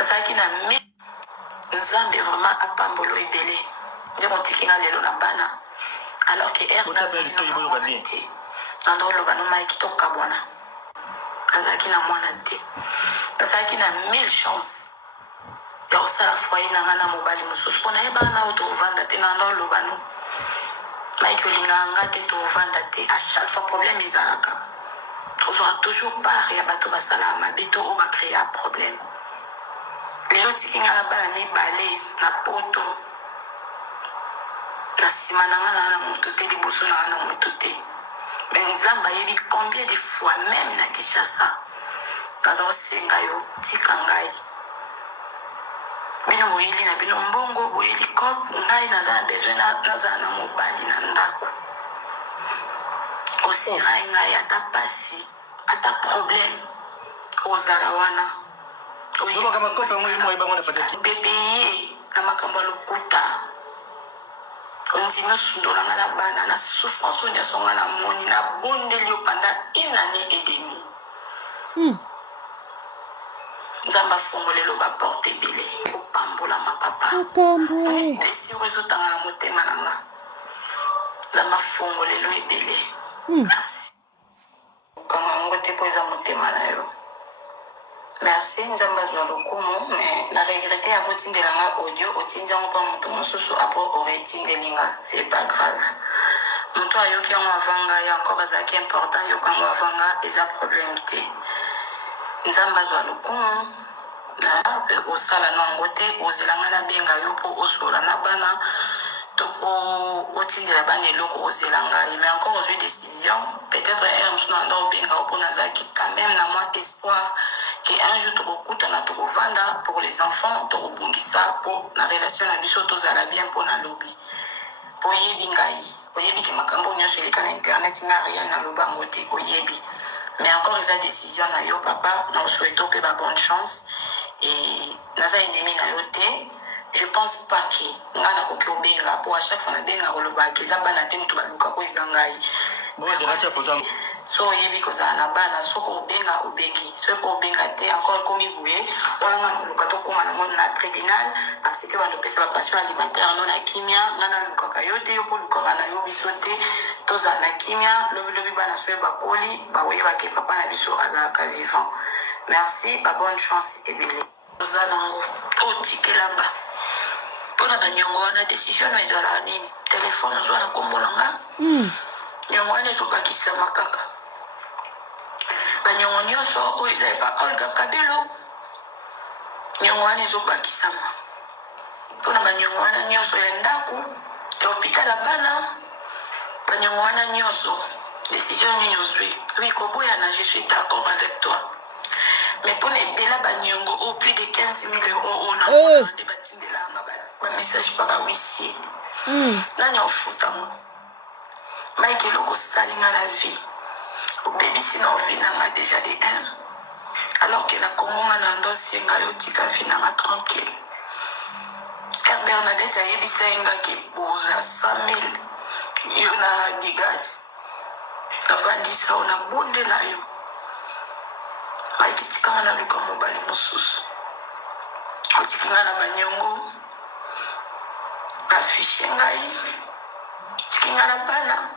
nazalaki na nzambe vraiment apambolo ebele nde motikinga lelo na bana alors que erne te nandoloba no mai kitoka bwana nazalaki na mwana te nazalaki na 1000 chance ya kosala foyer na nga na mobali mosusu mpo nayebaka na oyo tovanda te nandoloba no maiki olingaka nga te tovanda te à chaque fois problème ezalaka tozwaka toujours part ya bato basalaka mabe to oyo bacréa problème lelo tikinga na bana mibale na poto na nsima na nga na moto te liboso na nga na moto te mais nzambe ayebi combien de fois même na Kinshasa naza kosenga yo tika ngai bino boyeli na bino mbongo boyeli cop ngai naza na besoin nazala na mobali na ndako osera ngai ata pasi ata problème ozala wana bebe ye na makambo ya lokuta ondimi osundola nga na bana na souffrance oyo nyonso nga na moni na bondeli yo pendant 1 année et demie nzambe afungolelo baporte ebele opambolama papa esiro ezotanga na motema na nga nzambe afungolelo ebele merci okanga yango te mpo eza motema na yo merci nzambe azwa lokumu mais na regrete avo tindela nga audio otindi yango mpa moto mosusu apres oretindeli nga c'est pas grave moto ayoki yango avanga ye encore azalaki important yoka yango avanga eza problème te nzambe azwa lokumu mpe osala no yango te ozelanga na benga yo mpo osola na bana to mpo otindela bana eloko ozela ngai mais encore ozwi décision peut-être ere mosu na nda obenga yo mpo nazalaki quand même na mwa espoir que un jour tokokutana tokovanda pour les enfants tokobongisa mpo na relation na biso tozala bien mpo na lobi mpo oyebi ngai oyebi ke makambo nyonso eleka na internet nga rien naloba yango te oyebi mais encore eza décision na yo papa na osouhaite mpe babonne chance et naza ennemi na yo te je pense pas que nga nakoki obenga mpo à chaque fois nabenga kolobaki eza bana te moto balukako eza ngai so oyebi kozala na bana soki obenga obengi soki mpo obenga te encore ekomi boye wana nga noluka tokóma nango na tribunal parce que bandopesa bapassion alimentaire no na kimia nga nalukaka yo te yo mpo olukaka na yo biso te tozala na kimia lobilobi bana soki bakoli baoyebake papa na biso azalaka vivant merci babonne chance ebele oza nango otikelanga mpona baniongo wana décision ezalaka nini telefone ozwa na nkombo na nga niongo wana ezobakisama kaka baniongo nyonso oyo eza eva olga kabelo niongo wana ezobakisama mpona baniongo wana nyonso ya ndako ya hôpital ya bana baniongo wana nyonso décision nini ozwi oui koboyana je suis d'accord avec toi mais mpona ebela baniongo au plus de 15 000 euros oyo na nde batindelanga bamessage pa bahuissier nani ofutango maiki eloko osalinga na vie obebisi na ovi nanga déjà de 1 alors que nakomonga na ndosienga yo tika vi nanga tranquille car bernadette ayebisa ye nga ke boza 100 000 yo na gigas navandisa yo nabondela yo maiki tikanga na luka mobali mosusu otikinga na baniongo afishe ngai tikinga na bana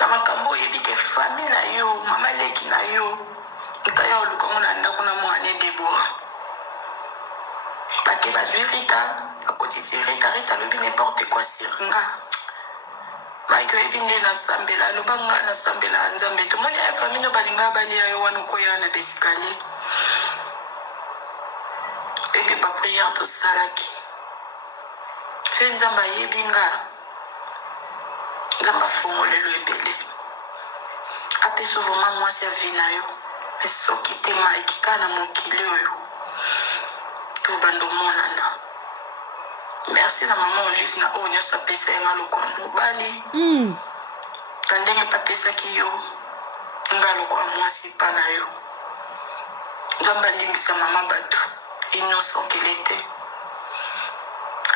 na makambo oyebi ke famille na yo mama leki na yo nkaya olukango na ndako na mwane debora bake bazwi rita akotisi rita alobi n'importe quoi sur nga maiki oyebi nde nasambela aloba nga nasambela nzambe tomoni ya famille no balinga balia yo wana okoya na bescalier epe bapriere tosalaki se nzambe ayebi nga nzambe afungolelo ebele apesa vraimen mwasi ya vi na yo me soki te maiki kaka na mokili oyo to bandomonana merci na mama olive na oyo nyonso apesa ye nga lokola mobali na ndenge bapesaki yo nga lokola mwasi mpa na yo nzambe alimbisa mama bato innocent kele te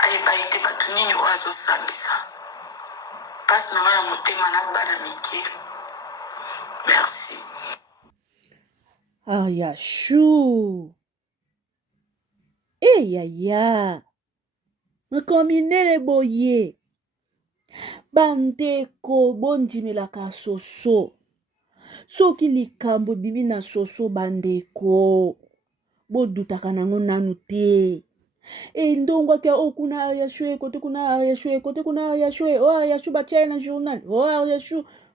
ayeba ye te bato nini oyo azosambisa mpasi na ngai ya motema na bana mike merci Ayachou yaya makomi nene boye bandeko bondimelaka soso soki likambo bibi na soso bandeko bodutaka nango nanu te ndongwaki okuna Ariashu kote kuna Ariashu kote kuna Ariashu Ariashu batia na journal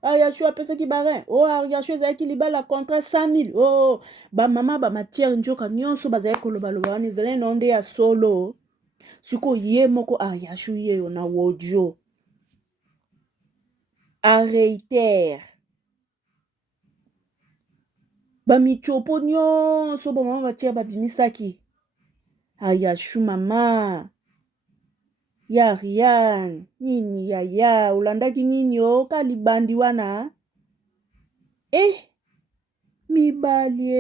Ariashu apesaki barin Ariashu ezalaki libala contrat 100 000 bamama bamatiere njoka nyonso bazali kolobaloba wana ezali na nde ya solo siko ye moko Ariashu yeyo na wodio areiter bamichopo nyonso bamama batiere babimisaki Ariashu mama ya Ariane nini yaya ulandaki nini kalibandi wana mibali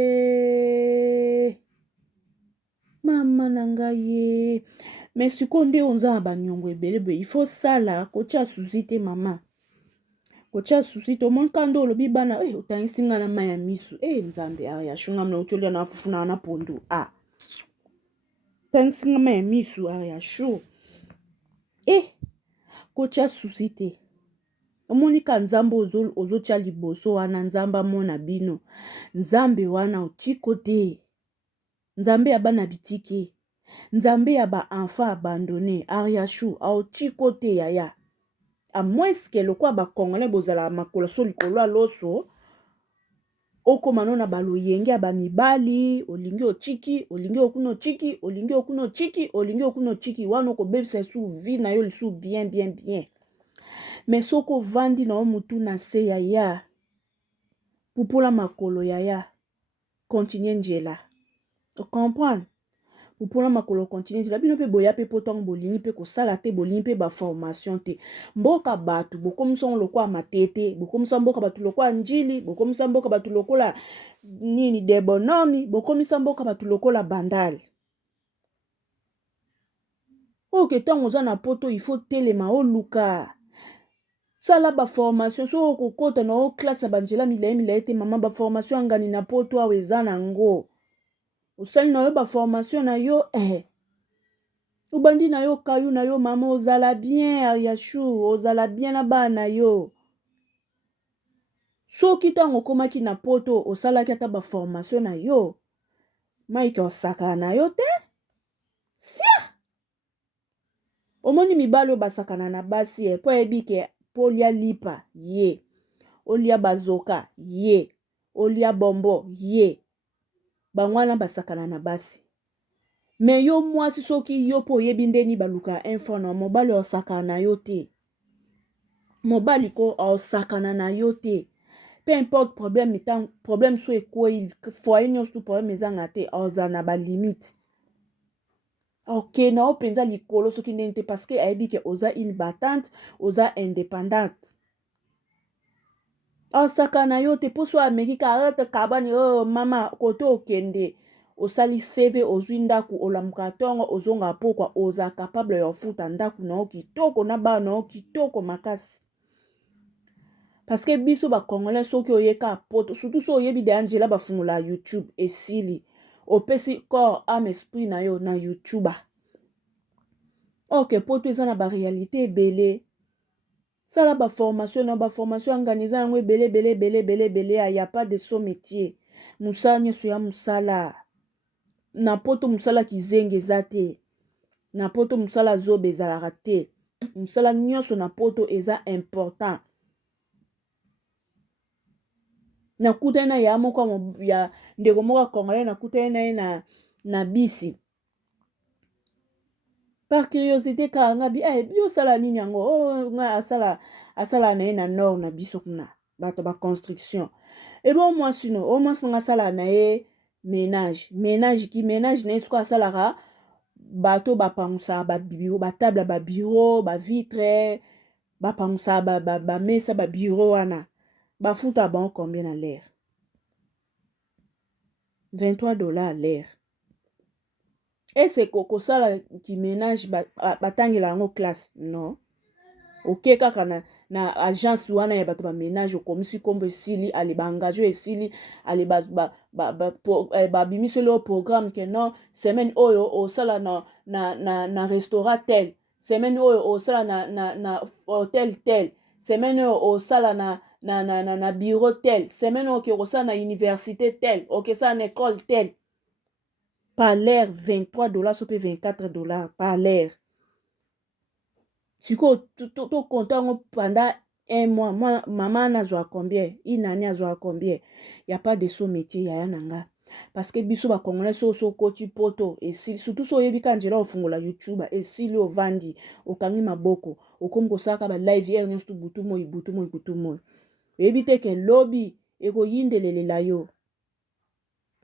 mama na ngai ye mais siko nde onza na banyongo ebelebe il faut sala kotia susi te mama kotia susi te omonka nde olobi bana otangisi nga na mai ya misu nzambe Ariashu nga mna utiolia na fufuna na pondu otangisi nga mai ya misu Ariashu kotia susi te omonika nzambe ozotia liboso wana nzambe amona bino nzambe wana otiko te nzambe ya bana bitike nzambe ya ba-enfant abandonné Ariashu aotiko te yaya amweske lokwa bakongolais bozala makolo so likolo aloso okoma no na baloyenge ya bamibali olingi ochiki olingi okuna ochiki olingi okuna ochiki olingi okuna ochiki wana okobebisa su vi na yo lisu bien mais soko vandi na omutu na se yaya pupula makolo yaya continue njela comprendre pupula makolo continue njela bino pe boya pe potong bolingi pe kosala te bolingi pe ba formation te mboka batu bokomisa lokwa matete bokomisa mboka batu lokwa njili bokomisa mboka batu lokola nini debonomi bokomisa mboka batu lokola bandali tango za na poto il faut telema oluka sala ba formation so kokota na classe banjela milayi te mama ba formation angani na poto awe eza nango osali na yo ba formation na yo ubandi na yo kayu na yo mama ozala bien Ariashu ozala bien na bana yo soki tango komaki na poto osalaki ata ba formation na yo maike osaka na yo te sia omoni mibali oyo basakana na basi po yebi ke polia lipa ye olia bazoka ye olia bombo ye bangwana basakana na basi me yo mwasi soki yo po oyebi ndeni baluka info na mobali osakana na yo te mobali ko osakana na yo te peu importe problème so ekoi foyer nyonso problème ezanga te oza na ba limite na openza likolo soki ndeni te parce que ayebi ke oza une battante oza indépendante osaka na yo te poso ameki karate kabani mama kote okende osali CV ozwi ndaku olamuka tongo ozonga pokwa oza capable ya ofuta ndaku na yo kitoko na bana na yo kitoko makasi parce que biso ba congolais soki oyeka poto surtout so oyebi de Angela bafungula YouTube esili opesi corps âme esprit na yo na YouTube poto eza na ba réalité ebele sala ba formation na ba formation organiser yango ebele y a pas de saut métier musala nyonso ya musala na poto musala kizenge eza te na poto musala zobe ezalaka te musala nyonso na poto eza important nakutani na ya moko ya ndeko moko congolais nakutani na ye na bisi par curiosité kanga bio sala nini yango nga asala na ye na nord na biso kuna bato ba construction mwasi nga sala na ye ménage na ye siko asalaka bato bapangusaka babiro batable ba bureau ba vitre bapangusaka bamesa ba bureau wana bafuta bango combien à l'heure $23 à l'heure ese kosala ki ménage batangela yango classe non kaka na na agence wana ya bato ba ménage okomisi kombo esili ale ba engagé esili ale ba bimiselo programme que non semaine oyo osala na restaurant tel semaine oyo osala na hotel tel semaine oyo osala na bureau tel semaine oyo osala na université tel okesala na école tel par l'heure $23 so pe $24 par l'heure. Siko to compte pendant un mois, moi maman n'a combien, une année a combien. Il y a pas de ce métier ya nanga. Parce que biso ba congolais so koti poto et si surtout so yebi kanjela ofungola YouTube et si le vandi okangi maboko okomko saka ba live hier nyonso butu moi. Yebi te ke lobby eko yindelele la yo.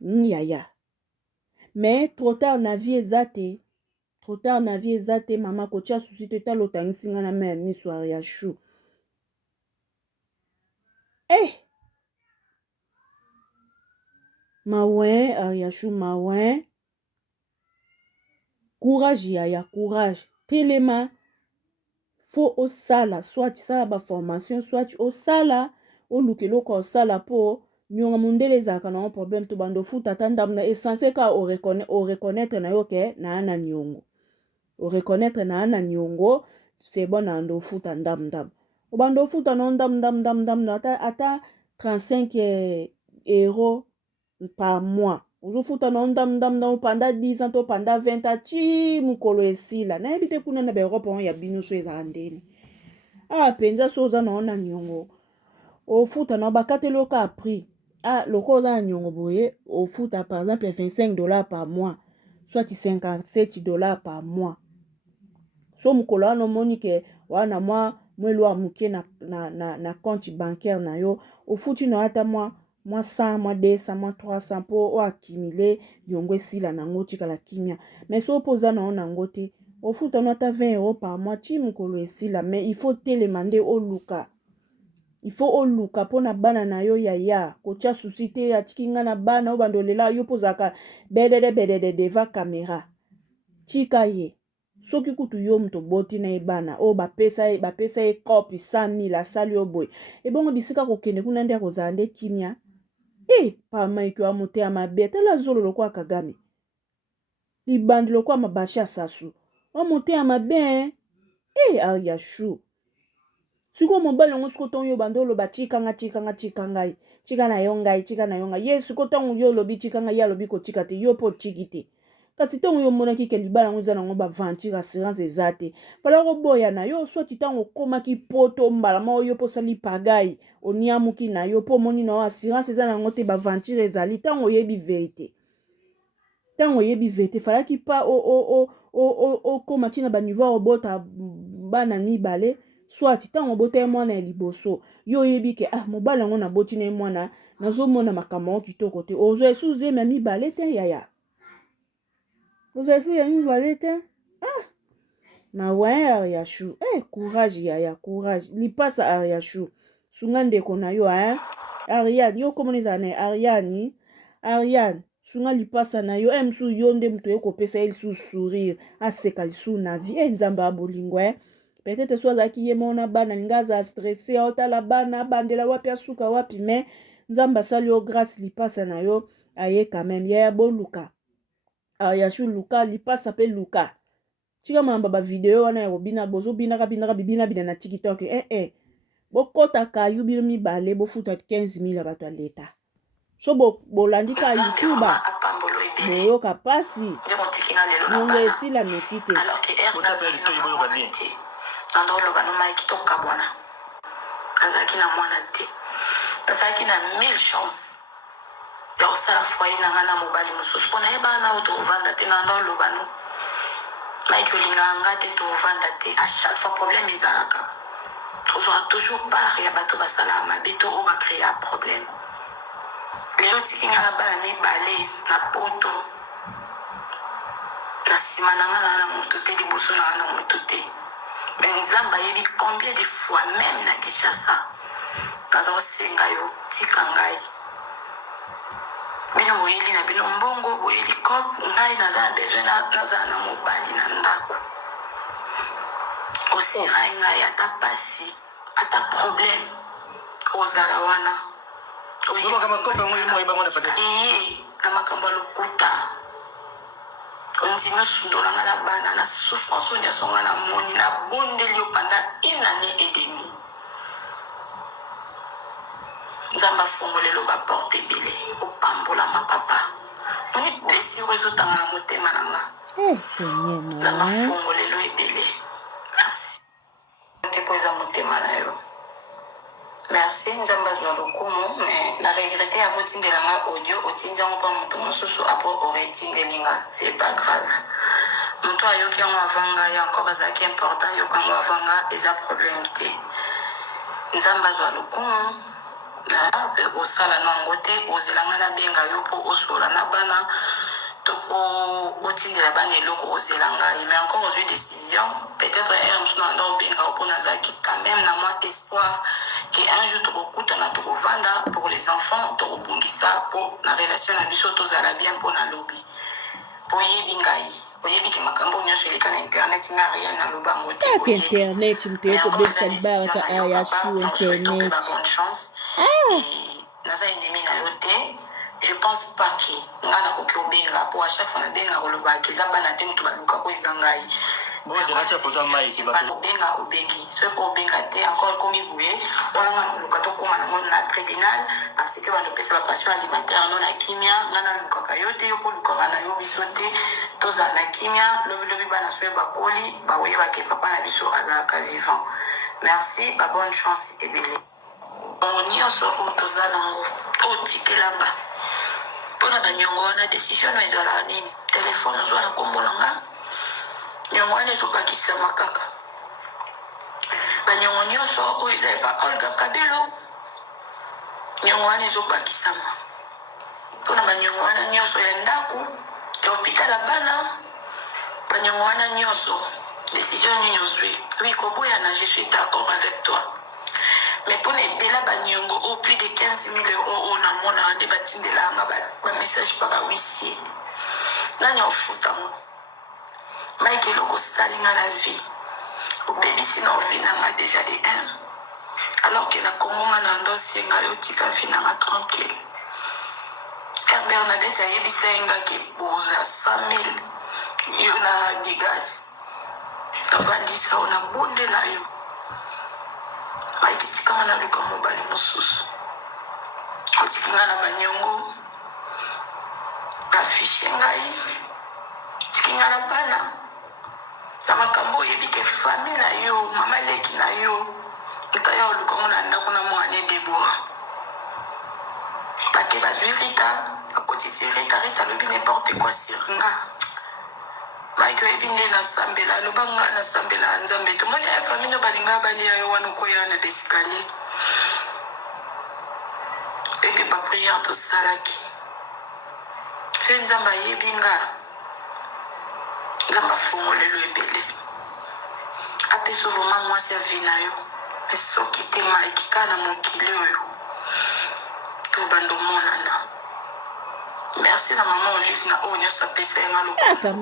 Yaya. Mais trop tard na vie ezate. Trop tard na vie ezate mama kotia souci te talo tangisi nga na mère miso ya chou. Eh! Mawen Ariachou mawen. Courage ya courage. Telema faut au sala soit sala ba formation soit au sala au lukeloko au sala po nyonga mundele zaka na problème to bando futa tandam na essentiel ka o reconnaître na yoke na ana nyongo. O reconnaître na ana nyongo c'est bon na ndo futa ndam. O bando futa no ndam ata 35 euros par mois. Ozo futa no ndam pendant 10 ans to pendant 20 ans chi mukolo esila. Na ebite kuna na Europe on ya bino so ezandeni. Ah penza so za na nyongo. O futa no bakatelo ka prix. Ah loko za nyongo boye o futa par exemple $25 par mois, soit $57 par mois. So mukolo ano monike wana mwelo amuke na compte bancaire na yo o futi no ata moi 100, moi 200, moi 300 po o accumuler yongo esila nango tikala kimia. Mais so poza na onango te o futa no ata 20 euros par mois ti mukolo esila. Mais il faut telemande o luka. Il faut o luka po na bana na yo yaya kotia souci te atiki nga na bana o bandolela yo pozaka bedede deva caméra tika ye. Soki kutu yo mto boti na ebana o bapesa e kopi 100,000 asali yo boy ebongo bisika kokende kuna nde akozala nde kimia pama iko ya mote ya mabe tala zolo lokwa Kagame libandi lokwa mabashi asasu o mote ya mabe Ariachou siko mobali ngo siko ton yo bandolo ba chika ngai chika na yo ngai ye siko ton yo lobi chika ngai ya lobi ko chika te yo po chikite kasi tongo yo monaki ke libala ngo zana ngo ba vantir assurance ezate fala ko boya na yo so titango komaki poto mbala ma yo po sali pagai oniamuki na yo po moni na assurance ezana ngo te ba vantir ezali tango yebi vérité fala ki pa o komaki na ba niveau obota bana mibale soit tango bota mwana ya liboso yo yebi ke mobala ngo na boti na mwana nazomona makambo kitoko te ozo esuze ma mibale te yaya. Vous avez fait une valette? Ma ouais Ariachou. Courage yaya, courage. Li passe Ariachou. Sungande kona yo Ariane, yo komoni zane Ariane. Sunga li passe na yo msu yonde mtu yoko pesa il sous sourire. Aseka li sous na vie. Nzamba abolingo Peut-être soit zaki ye mona bana ngaza stressé ota la bana bandela wapi asuka wapi mais nzamba sali yo grâce li passe na yo aye quand même yaya boluka. Ariachou luka lipasa pe luka chika mamba ba video wana ya bina bozo bina na TikTok bokota kayu bino mibale bofuta 15,000 bato ya leta so bolandika YouTube boyoka pasi nyongo esila noki te nandoloba no mai kitoka bwana azaki na mwana te azaki na 1000 chance ya kosala foyer na nga na mobali mosusu mpo nayebaka na oyo tovanda te na ndoloba no maiki olingaka nga te tovanda te a chaque fois problème ezalaka tozwaka toujours part ya bato basalaka mabe to oyo bacréa problème lelo tiki nga na bana mibale na poto na nsima na nga na moto te liboso na nga na moto te mais nzambe ayebi combien de fois même na Kinshasa naza kosenga yo tika ngai bino boyeli na bino mbongo boyeli kop ngai naza na besoin nazala na mobali na ndako osera ngai ata pasi ata problème ozala wana na makambo ya lokuta ondimi osundolanga na bana na souffrance oyo nyonso nga na moni na bondeli yo pendant 1 année et demie. Nzambe afungolelo baporte ebele opambolama papa moni blessure ezotanga na motema na nga. Nzambe afungolelo ebele. Merci te mpo eza motema na yo. Merci nzambe azwa lokumu mais na regrete avotindela nga audio otindi yango mpa moto mosusu apres oretindeli nga c'est pas grave. Moto ayoki yango avanga ya encore ezalaki important yoka yango avanga eza problème te. Nzambe azwa lokumu mpe osala no yango te ozelanga na benga yo mpo osola na bana to mpo otindela bana eloko ozela ngai mais encore ozwi décision peut-être ere mosu na nda obenga yo mpo nazalaki quand même na mwa espoir que un jour tokokutana tokovanda pour les enfants tokobongisa mpo na relation na biso tozala bien mpo na lobi mpo oyebi ngai oyebi ke makambo nyonso eleka na internet nga rien naloba yango te internet mutu ekobebisa libaraka ayashu internet bonne chance naza ennemi na yo te. Je pense pas que nga nakoki obenga mpo à chaque fois nabenga kolobaki eza bana te moto balukako eza ngai obenga obengi soki mpo obenga te encore ekomi boye wana nga naluka tokóma nango na tribunal parce que bandopesa bapassion alimentaire no na kimia nga nalukaka yo te yo mpo olukaka na yo biso te tozala na kimia lobilobi bana soki bakoli bakoyebake papa na biso azalaka vivant. Merci babonne chance ebele nyonso oyo toza nango otikelanga mpona baniongo wana décision no ezala nini telefone ozwa na nkombo na nga niongo wana ezobakisama kaka baniongo nyonso oyo eza epa Olga Kabelo niongo wana ezobakisama mpona baniongo wana nyonso ya ndako ya hôpital ya bana baniongo wana nyonso décision nini ozwi oui koboyana je suis d'accord avec toi mais pour les bela banyongo au plus de 15 000 euros on a mon ande batindela nga ba message par huissier nani ofuta mo Mike loko salinga la vie au baby sina vie na déjà de 1 alors que na kongonga na dossier nga yo tika vie na tranquille Bernadette ayebisa nga ke boza 100 000 yo na digas avandisa ona bondela yo aikitikanga na luka mobali mosusu otikinga na banyongo afishe ngai tikinga na bana na makambo oyebi ke fami na yo mama leki na yo moto aya olukango na ndako na mwane Debora bake bazwi rita akotisi rita alobi n'importe quoi sur nga maiki oyebi nde nasambela aloba nga nasambela nzambe tomoni ya fami no balinga balia yo wana okoya na besikalier epe bapriere tosalaki se nzambe ayebi nga nzambe afungolelo ebele apesa vraimen mwasi ya vi na yo soki te maiki kaka na mokili oyo to bandomonana. Merci na maman Olive na oyo nyonso apesa yenga lokola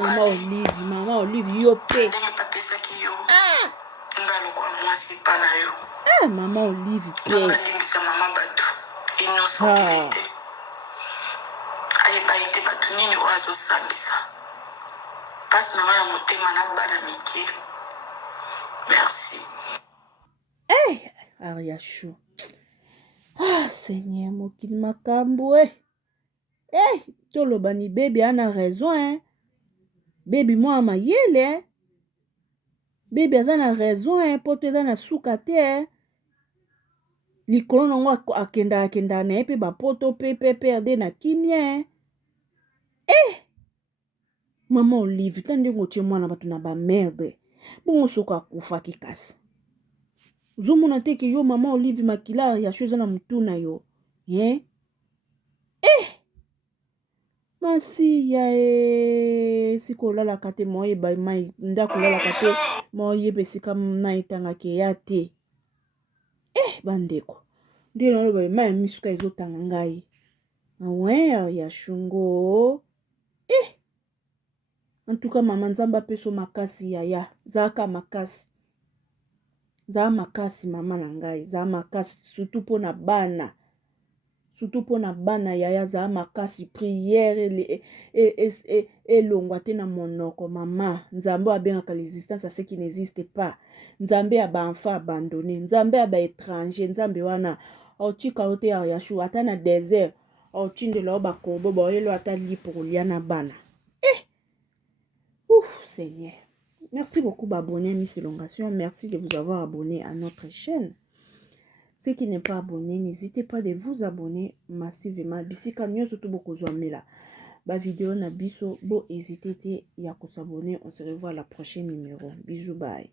mama Olive yo pe ndenge bapesaki yo nga lokola mwasi mpa na yo mama Olive pe alimbisa mama bato innocent te ayeba ete bato nini oyo azosambisa mpasi na ngai ya motema na bana mike. Merci Ariashu Seigneur mokili makambo toloba ni bebi ana raison bebi mwa mayele bebi aza na raison poto eza na suka te likolo nango akenda na ye mpe bapoto pe perde na kimia mama Olive ta ndenge otie mwana bato na bamerde bongo soko akufaki kasi ozomona te ke yo mama Olive makila ya sho eza na mutu na yo masiya esika olalaka te moyeba mai ndako olalaka te moyeba esika mai etangaka eya te bandeko nde naloba mai ya misuka ezotanga ngai ya shungo en tout cas mama nzambe apeso makasi yaya zalaka makasi za makasi mama na ngai za makasi surtout pona bana yaya za makasi prière elongwa te na monoko mama nzambe abengaka l'existence à ce qui n'existe pas nzambe ya baenfant abandonné nzambe ya baétranger nzambe wana otika ote ya yashu ata na désert otindela o bakorbo baoyelo ata lipo kolia na bana ouf Seigneur. Merci beaucoup d'abonner Miss Elongation. Merci de vous avoir abonné à notre chaîne. Ceux qui n'est pas abonné, n'hésitez pas de vous abonner massivement. Bisika nyo surtout beaucoup zoamela. Ba vidéo na biso bo hésitez ya ko s'abonner. On se revoit à la prochaine numéro. Bisous bye.